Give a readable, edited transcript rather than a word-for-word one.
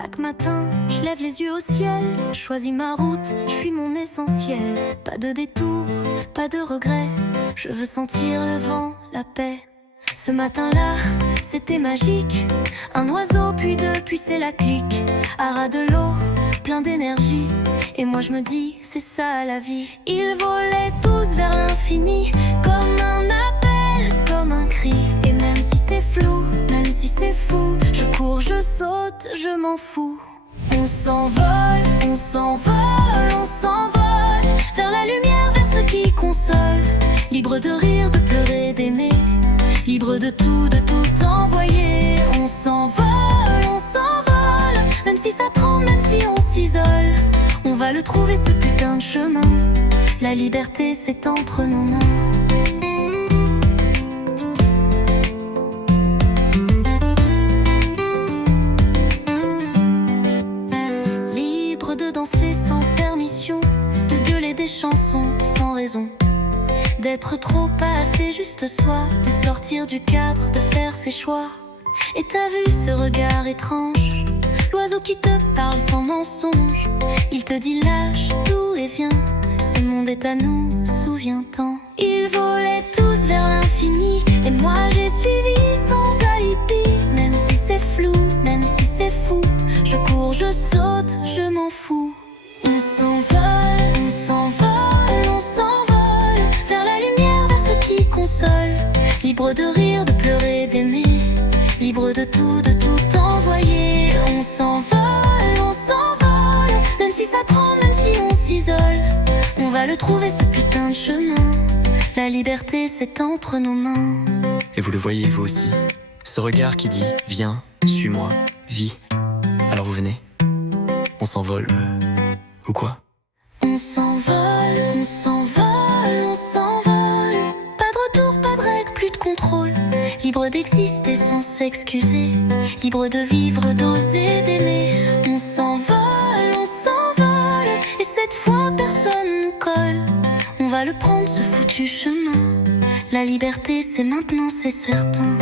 Chaque matin, je lève les yeux au ciel, choisis ma route, je suis mon essentiel. Pas de détour, pas de regret, je veux sentir le vent, la paix. Ce matin-là, c'était magique, un oiseau puis deux, puis c'est la clique. À ras de l'eau, plein d'énergie, et moi je me dis, c'est ça la vie. Ils volaient tous vers l'infini, comme un appel, comme un cri. Et même si c'est flou, même si c'est fou, je cours, je saute, je m'en fous. On s'envole, on s'envole, on s'envole vers la lumière, vers ceux qui consolent. Libre de rire, de pleurer, d'aimer, libre de tout envoyer. On s'envole, même si ça tremble, même si on s'isole. On va le trouver ce putain de chemin. La liberté c'est entre nos mains. Libre de danser sans permission, de gueuler des chansons sans raison, d'être trop pas assez juste soi, de sortir du cadre, de faire ses choix. Et t'as vu ce regard étrange, l'oiseau qui te parle sans mensonge. Il te dit lâche tout et viens, ce monde est à nous, souviens-t'en. Ils volaient tous vers l'infini, et moi j'ai suivi sans alibi. Même si c'est flou, même si c'est fou, je cours, je saute, je m'en fous. On s'envole, on s'envole, on s'envole vers la lumière, vers ceux qui consolent. Libre de rire, de pleurer, d'aimer, libre de tout envoyer. On s'envole, même si ça tremble, même si on s'isole. On va le trouver ce putain de chemin. La liberté c'est entre nos mains. Et vous le voyez vous aussi, ce regard qui dit viens, suis-moi, vis. Alors vous venez, on s'envole, ou quoi? On s'envole, on s'envole, on s'envole. Pas de retour, pas de règles, plus de contrôle. Libre d'exister sans s'excuser, libre de vivre, d'oser, d'aimer. On s'envole, et cette fois personne nous colle. On va le prendre ce foutu chemin. La liberté c'est maintenant, c'est certain.